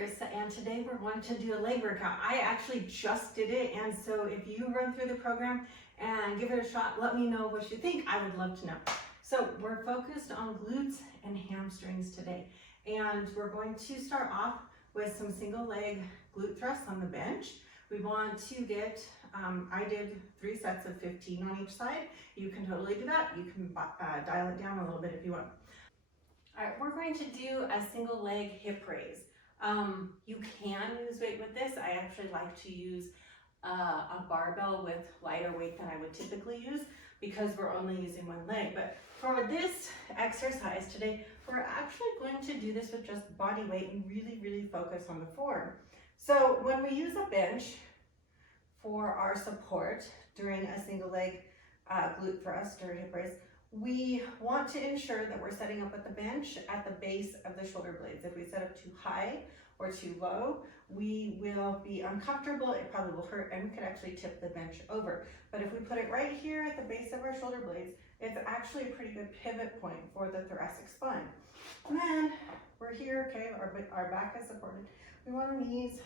Clarissa, and today we're going to do a leg workout. I actually just did it, and so if you run through the program and give it a shot, let me know what you think. I would love to know. So we're focused on glutes and hamstrings today, and we're going to start off with some single leg glute thrusts on the bench. We want to get, I did 3 sets of 15 on each side. You can totally do that. You can dial it down a little bit if you want. All right, we're going to do a single leg hip raise. You can use weight with this. I actually like to use a barbell with lighter weight than I would typically use because we're only using one leg. But for this exercise today, we're actually going to do this with just body weight and really focus on the form. So when we use a bench for our support during a single leg glute thrust or hip raise, we want to ensure that we're setting up at the bench at the base of the shoulder blades. If we set up too high or too low, we will be uncomfortable, it probably will hurt, and we could actually tip the bench over. But if we put it right here at the base of our shoulder blades, it's actually a pretty good pivot point for the thoracic spine. And then we're here, okay, our back is supported. We want our knees,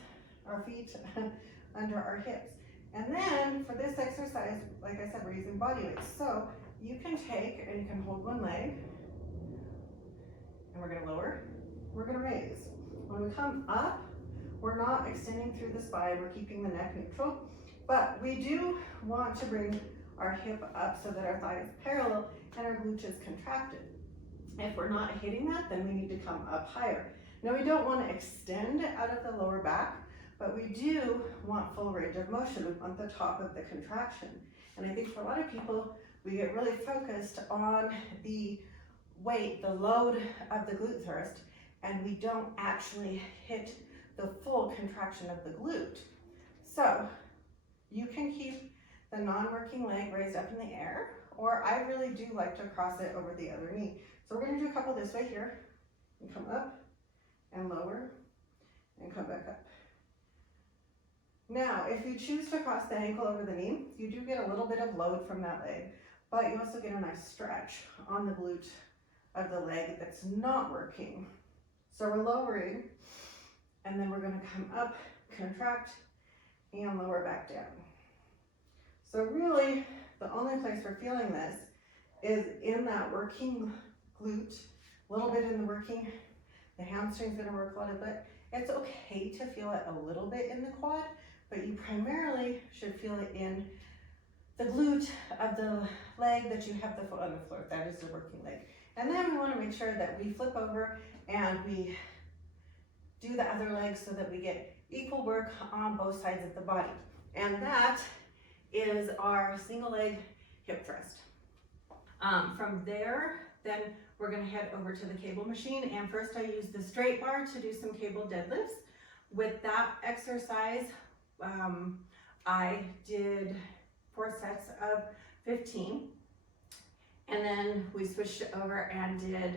our feet under our hips. And then for this exercise, like I said, we're using body weight. So you can take and you can hold one leg, and we're gonna lower, we're gonna raise. When we come up, we're not extending through the spine, we're keeping the neck neutral, but we do want to bring our hip up so that our thigh is parallel and our glute is contracted. If we're not hitting that, then we need to come up higher. Now we don't want to extend out of the lower back, but we do want full range of motion. We want the top of the contraction. And I think for a lot of people, we get really focused on the weight, the load of the glute thrust, and we don't actually hit the full contraction of the glute. So you can keep the non-working leg raised up in the air, or I really do like to cross it over the other knee. So we're gonna do a couple this way here, and come up and lower and come back up. Now, if you choose to cross the ankle over the knee, you do get a little bit of load from that leg, but you also get a nice stretch on the glute of the leg that's not working. So we're lowering, and then we're gonna come up, contract, and lower back down. So really, the only place we're feeling this is in that working glute, a little bit in the working, the hamstring's gonna work a little bit. It's okay to feel it a little bit in the quad, but you primarily should feel it in the glute of the leg that you have the foot on the floor. That is the working leg. And then we want to make sure that we flip over and we do the other leg so that we get equal work on both sides of the body. And that is our single leg hip thrust. From there, then we're going to head over to the cable machine. And first I use the straight bar to do some cable deadlifts. With that exercise, I did 4 sets of 15, and then we switched it over and did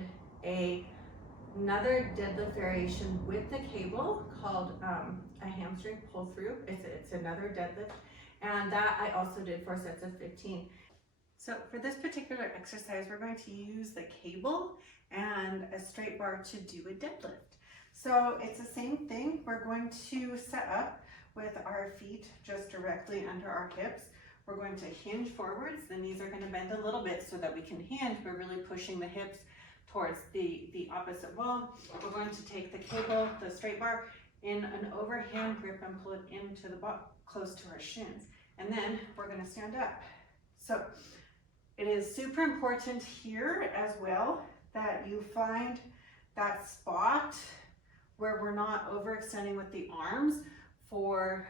another deadlift variation with the cable called a hamstring pull through. It's another deadlift, and that I also did 4 sets of 15. So for this particular exercise, we're going to use the cable and a straight bar to do a deadlift. So it's the same thing. We're going to set up with our feet just directly under our hips. We're going to hinge forwards. The knees are going to bend a little bit so that we can hinge. We're really pushing the hips towards the opposite wall. We're going to take the cable, the straight bar, in an overhand grip and pull it into the close to our shins. And then we're going to stand up. So it is super important here as well that you find that spot where we're not overextending with the arms for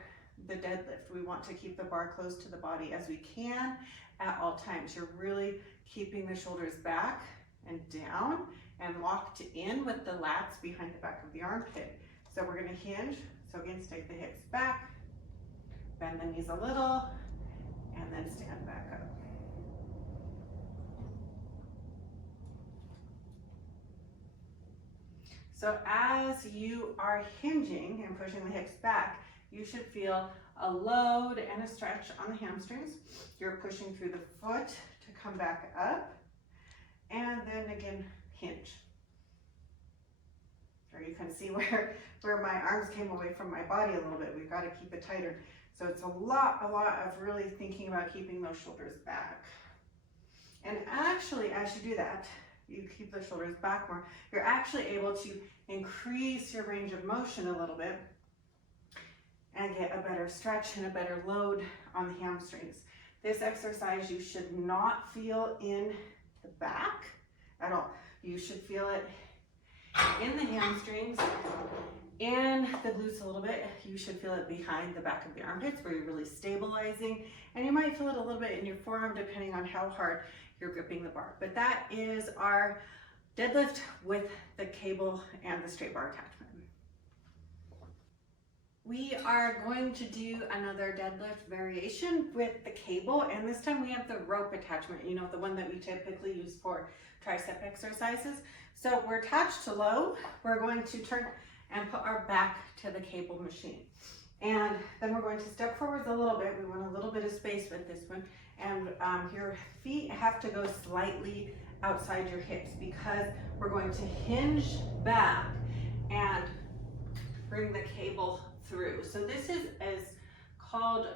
the deadlift. We want to keep the bar close to the body as we can at all times. You're really keeping the shoulders back and down and locked in with the lats behind the back of the armpit. So we're going to hinge. So again, take the hips back, bend the knees a little, and then stand back up. So as you are hinging and pushing the hips back, you should feel a load and a stretch on the hamstrings. You're pushing through the foot to come back up, and then again, hinge. Or you can and see where my arms came away from my body a little bit. We've got to keep it tighter. So it's a lot of really thinking about keeping those shoulders back. And actually, as you do that, you keep the shoulders back more, you're actually able to increase your range of motion a little bit and get a better stretch and a better load on the hamstrings. This exercise you should not feel in the back at all. You should feel it in the hamstrings and the glutes a little bit. You should feel it behind the back of the armpits where you're really stabilizing, and you might feel it a little bit in your forearm depending on how hard you're gripping the bar. But that is our deadlift with the cable and the straight bar attachment. We are going to do another deadlift variation with the cable, and this time we have the rope attachment, you know, the one that we typically use for tricep exercises. So we're attached to low. We're going to turn and put our back to the cable machine. And then we're going to step forwards a little bit. We want a little bit of space with this one. And your feet have to go slightly outside your hips because we're going to hinge back and bring the cable through. So this is called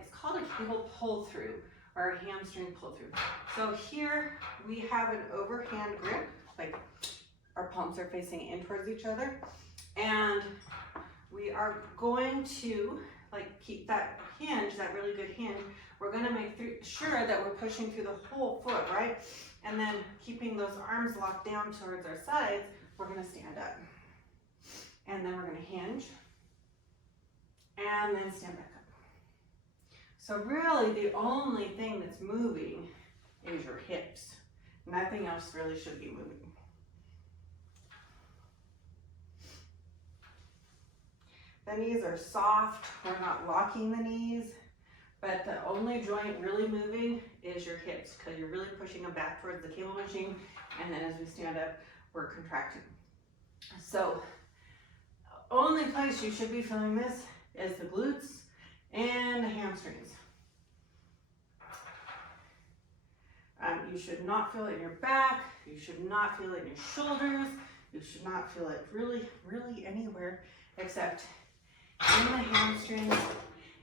it's called a cable pull through or a hamstring pull through. So here we have an overhand grip, like our palms are facing in towards each other, and we are going to like keep that hinge, that really good hinge. We're going to make sure that we're pushing through the whole foot, right? And then keeping those arms locked down towards our sides, we're going to stand up. And then we're going to hinge and then stand back up. So really the only thing that's moving is your hips. Nothing else really should be moving. The knees are soft. We're not locking the knees, but the only joint really moving is your hips because you're really pushing them back towards the cable machine. And then as we stand up, we're contracting. So only place you should be feeling this is the glutes and the hamstrings. You should not feel it in your back. You should not feel it in your shoulders. You should not feel it really anywhere except in the hamstrings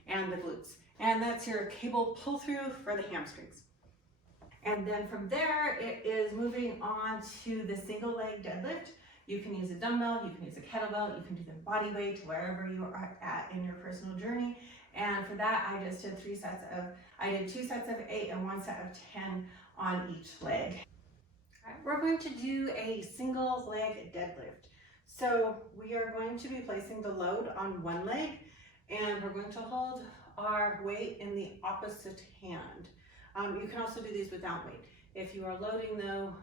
and the glutes. And that's your cable pull through for the hamstrings. And then from there, it is moving on to the single leg deadlift. You can use a dumbbell, you can use a kettlebell, you can do the body weight to wherever you are at in your personal journey. And for that, I just did 2 sets of 8 and 1 set of 10 on each leg. All right, we're going to do a single leg deadlift. So we are going to be placing the load on one leg, and we're going to hold our weight in the opposite hand. You can also do these without weight. If you are loading though,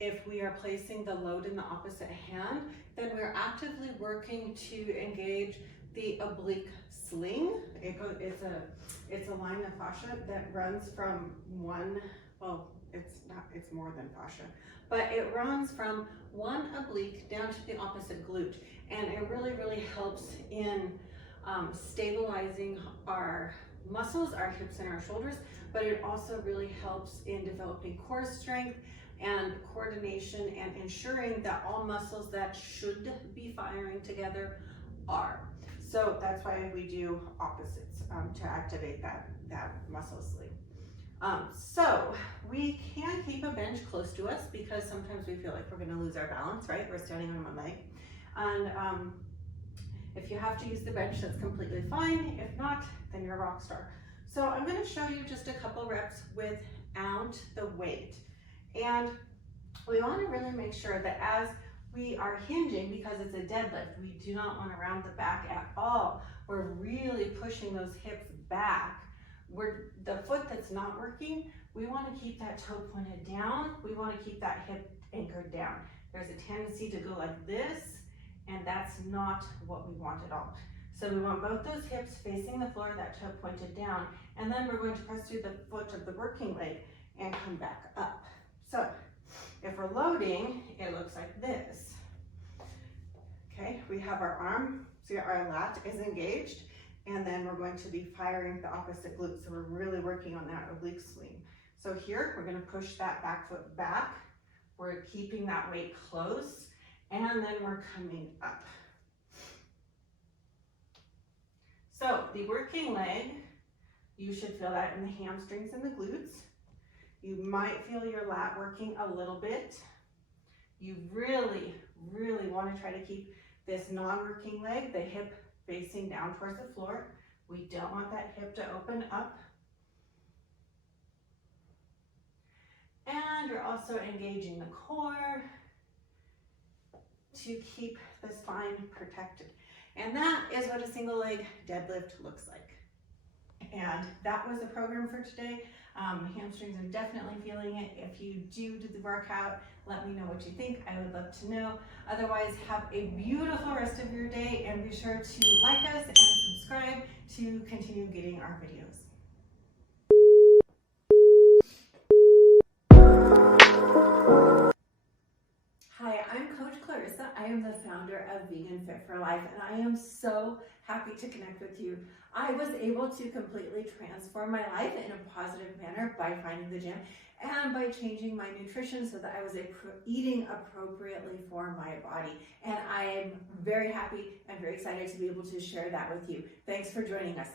if we are placing the load in the opposite hand, then we're actively working to engage the oblique sling. It's a line of fascia that runs from it's more than fascia, but it runs from one oblique down to the opposite glute. And it really helps in stabilizing our muscles, our hips and our shoulders, but it also really helps in developing core strength and coordination and ensuring that all muscles that should be firing together are. So that's why we do opposites to activate that muscle sling. So we can keep a bench close to us because sometimes we feel like we're going to lose our balance, right? We're standing on one leg. And if you have to use the bench, that's completely fine. If not, then you're a rock star. So I'm going to show you just a couple reps without the weight. And we want to really make sure that as we are hinging, because it's a deadlift, we do not want to round the back at all. We're really pushing those hips back. The foot that's not working, we want to keep that toe pointed down. We want to keep that hip anchored down. There's a tendency to go like this, and that's not what we want at all. So we want both those hips facing the floor, that toe pointed down, and then we're going to press through the foot of the working leg and come back up. So if we're loading, it looks like this. Okay, we have our arm, so our lat is engaged, and then we're going to be firing the opposite glute. So we're really working on that oblique swing. So here, we're gonna push that back foot back, We're keeping that weight close, and then we're coming up. So the working leg, you should feel that in the hamstrings and the glutes. You might feel your lat working a little bit. You really, really want to try to keep this non-working leg, the hip facing down towards the floor. We don't want that hip to open up. And you're also engaging the core to keep the spine protected. And that is what a single leg deadlift looks like. And that was the program for today. Hamstrings are definitely feeling it. If you do the workout, let me know what you think. I would love to know. Otherwise, have a beautiful rest of your day, and be sure to like us and subscribe to continue getting our videos. Hi, I'm Coach Clarissa. I am the founder of Vegan Fit for Life, and I am so happy to connect with you. I was able to completely transform my life in a positive manner by finding the gym and by changing my nutrition so that I was eating appropriately for my body. And I am very happy and very excited to be able to share that with you. Thanks for joining us.